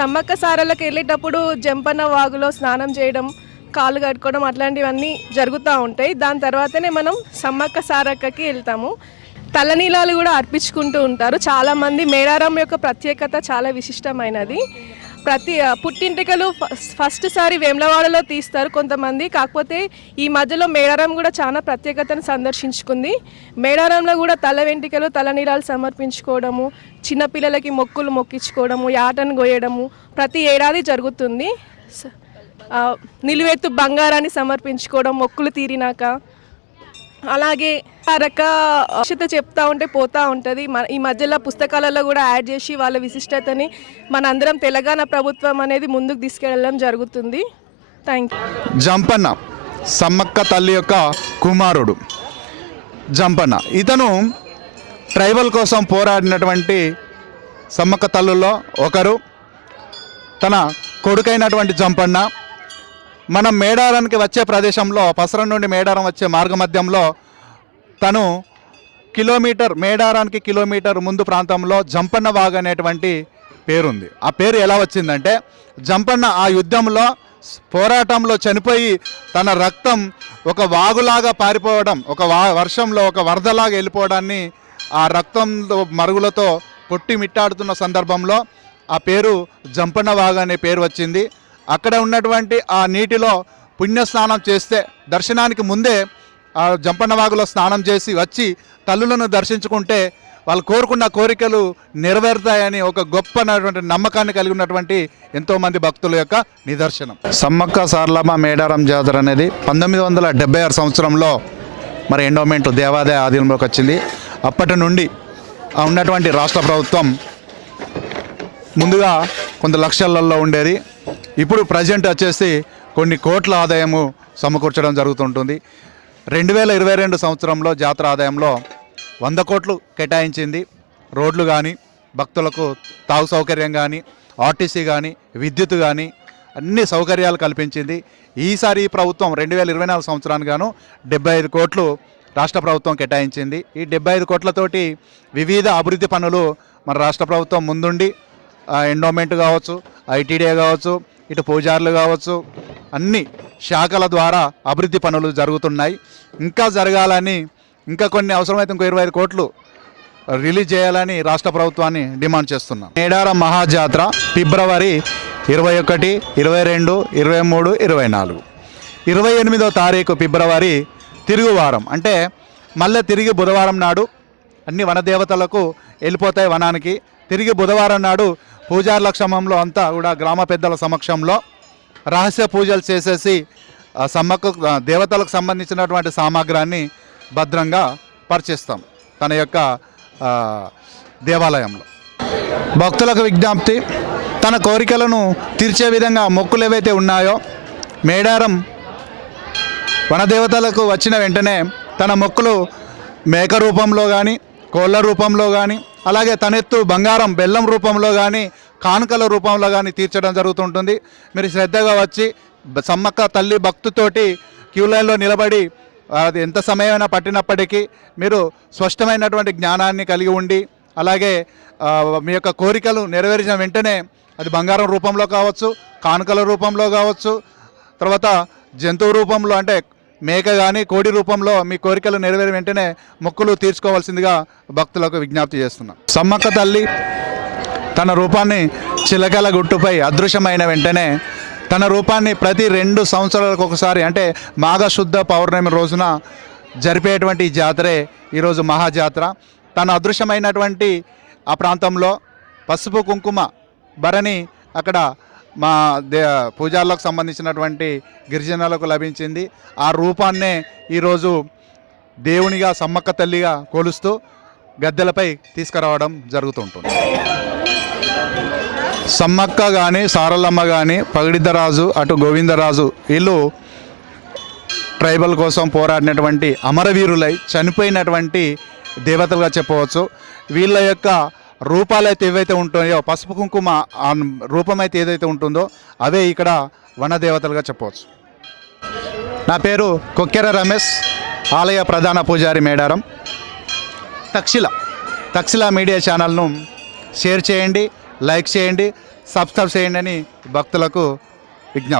సమ్మక్క సారలకు వెళ్ళేటప్పుడు జంపన్న వాగులో స్నానం చేయడం, కాళ్ళు కట్టుకోవడం అట్లాంటివన్నీ జరుగుతూ ఉంటాయి. దాని తర్వాతనే మనం సమ్మక్క సారక్కకి వెళ్తాము. తలనీలాలు కూడా అర్పించుకుంటూ ఉంటారు చాలామంది. మేడారం యొక్క ప్రత్యేకత చాలా విశిష్టమైనది. పుట్టింటికలు ఫస్ట్ సారి వేములవాడలో తీస్తారు కొంతమంది. కాకపోతే ఈ మధ్యలో మేడారం కూడా చాలా ప్రత్యేకతను సందర్శించుకుంది. మేడారంలో కూడా తల వెంట్రుకలు, తలనీలాలు సమర్పించుకోవడము, చిన్నపిల్లలకి మొక్కులు మొక్కించుకోవడము, యాటను గోయడము ప్రతి ఏడాది జరుగుతుంది. నిలువెత్తు బంగారాన్ని సమర్పించుకోవడం మొక్కులు తీరినాక. అలాగే రక్షత చెప్తా ఉంటే పోతూ ఉంటుంది. ఈ మధ్యలో పుస్తకాలలో కూడా యాడ్ చేసి వాళ్ళ విశిష్టతని మనందరం తెలంగాణ ప్రభుత్వం అనేది ముందుకు తీసుకెళ్ళడం జరుగుతుంది. Thank you. జంపన్న సమ్మక్క తల్లి యొక్క కుమారుడు జంపన్న. ఇతను ట్రైబల్ కోసం పోరాడినటువంటి సమ్మక్క తల్లుల్లో ఒకరు. తన కొడుకైనటువంటి జంపన్న మనం మేడారానికి వచ్చే ప్రదేశంలో, పసరం నుండి మేడారం వచ్చే మార్గ మధ్యంలో తను మేడారానికి కిలోమీటర్ ముందు ప్రాంతంలో జంపన్న వాగు అనేటువంటి పేరుంది. ఆ పేరు ఎలా వచ్చిందంటే, జంపన్న ఆ యుద్ధంలో పోరాటంలో చనిపోయి తన రక్తం ఒక వాగులాగా పారిపోవడం, వర్షంలో ఒక వరదలాగా వెళ్ళిపోవడాన్ని ఆ రక్తం మరుగులతో కొట్టి మిట్టాడుతున్న సందర్భంలో ఆ పేరు జంపన్న వాగు అనే పేరు వచ్చింది. అక్కడ ఉన్నటువంటి ఆ నీటిలో పుణ్యస్నానం చేస్తే, దర్శనానికి ముందే ఆ జంపన్న వాగులో స్నానం చేసి వచ్చి తల్లులను దర్శించుకుంటే వాళ్ళు కోరుకున్న కోరికలు నెరవేరుతాయని ఒక గొప్పనటువంటి నమ్మకాన్ని కలిగి ఉన్నటువంటి ఎంతోమంది భక్తుల యొక్క నిదర్శనం. సమ్మక్క సారలమ్మ మేడారం జాతర అనేది 1976 సంవత్సరంలో మరి ఎండోమెంట్ దేవాదాయ ఆధీనంలోకి వచ్చింది. అప్పటి నుండి ఉన్నటువంటి రాష్ట్ర ప్రభుత్వం ముందుగా కొంత లక్షలలో ఉండేది. ఇప్పుడు ప్రజెంట్ వచ్చేసి కొన్ని కోట్ల ఆదాయము సమకూర్చడం జరుగుతుంటుంది. 2022 సంవత్సరంలో జాతర ఆదాయంలో 100 కోట్లు కేటాయించింది. రోడ్లు కానీ, భక్తులకు తాగు సౌకర్యం కానీ, ఆర్టీసీ కానీ, విద్యుత్ కానీ అన్ని సౌకర్యాలు కల్పించింది. ఈసారి ఈ ప్రభుత్వం 2024 సంవత్సరానికి గాను 75 కోట్లు రాష్ట్ర ప్రభుత్వం కేటాయించింది. ఈ 75 కోట్లతోటి వివిధ అభివృద్ధి పనులు మన రాష్ట్ర ప్రభుత్వం ముందుండి ఎండోమెంట్ కావచ్చు, ఐటీడీఏ కావచ్చు, ఇటు పూజారులు కావచ్చు, అన్ని శాఖల ద్వారా అభివృద్ధి పనులు జరుగుతున్నాయి. ఇంకా జరగాలని, ఇంకా కొన్ని అవసరమైతే ఇంకో 25 కోట్లు రిలీజ్ చేయాలని రాష్ట్ర ప్రభుత్వాన్ని డిమాండ్ చేస్తున్నాం. మేడారం మహాజాతర ఫిబ్రవరి 21, 22, 23, 24, 28వ తారీఖు ఫిబ్రవరి తిరుగువారం. అంటే మళ్ళీ తిరిగి బుధవారం నాడు అన్ని వనదేవతలకు వెళ్ళిపోతాయి వనానికి. తిరిగి బుధవారం నాడు పూజారుల క్షమంలో అంతా కూడా గ్రామ పెద్దల సమక్షంలో రహస్య పూజలు చేసేసి సమ్మక్క దేవతలకు సంబంధించినటువంటి సామాగ్రాన్ని భద్రంగా పరిచేస్తాం తన యొక్క దేవాలయంలో. భక్తులకు విజ్ఞప్తి, తన కోరికలను తీర్చే విధంగా మొక్కులు ఏవైతే ఉన్నాయో మేడారం వనదేవతలకు వచ్చిన వెంటనే తన మొక్కులు మేక రూపంలో కానీ, కోళ్ళ రూపంలో కానీ, అలాగే తనెత్తు బంగారం బెల్లం రూపంలో కానీ, కానుకల రూపంలో కానీ తీర్చడం జరుగుతుంటుంది. మీరు శ్రద్ధగా వచ్చి సమ్మక్క తల్లి భక్తితోటి క్యూ లైన్లో నిలబడి అది ఎంత సమయమైనా పట్టినప్పటికీ మీరు స్పష్టమైనటువంటి జ్ఞానాన్ని కలిగి ఉండి, అలాగే మీ యొక్క కోరికలు నెరవేర్చిన వెంటనే అది బంగారం రూపంలో కావచ్చు, కానుకల రూపంలో కావచ్చు, తర్వాత జంతువు రూపంలో అంటే మేక కానీ కోడి రూపంలో మీ కోరికలు నెరవేరి వెంటనే మొక్కులు తీర్చుకోవాల్సిందిగా భక్తులకు విజ్ఞప్తి చేస్తున్నాం. సమ్మక్క తల్లి తన రూపాన్ని చిలకల గుట్టుపై అదృశ్యమైన వెంటనే తన రూపాన్ని ప్రతి 2 సంవత్సరాలకు ఒకసారి అంటే మాఘశుద్ధ పౌర్ణమి రోజున జరిపేటువంటి జాతరే ఈరోజు మహాజాతర. తన అదృశ్యమైనటువంటి ఆ ప్రాంతంలో పసుపు కుంకుమ భరణి అక్కడ మా పూజార్లకు సంబంధించినటువంటి గిరిజనులకు లభించింది. ఆ రూపాన్నే ఈరోజు దేవునిగా సమ్మక్క తల్లిగా కొలుస్తూ గద్దెలపై తీసుకురావడం జరుగుతుంటుంది. సమ్మక్క కానీ, సారలమ్మ కానీ, పగిడిద్దరాజు, అటు గోవిందరాజు వీళ్ళు ట్రైబల్ కోసం పోరాడినటువంటి అమరవీరులై చనిపోయినటువంటి దేవతలుగా చెప్పవచ్చు. వీళ్ళ యొక్క రూపాలైతే ఏవైతే ఉంటాయో, పసుపు కుంకుమ రూపం అయితే ఏదైతే ఉంటుందో అవే ఇక్కడ వనదేవతలుగా చెప్పవచ్చు. నా పేరు కొక్కెర రమేష్, ఆలయ ప్రధాన పూజారి మేడారం. తక్షిల మీడియా ఛానల్ను షేర్ చేయండి, లైక్ చేయండి, సబ్స్క్రైబ్ చేయండి అని భక్తులకు విజ్ఞప్తి.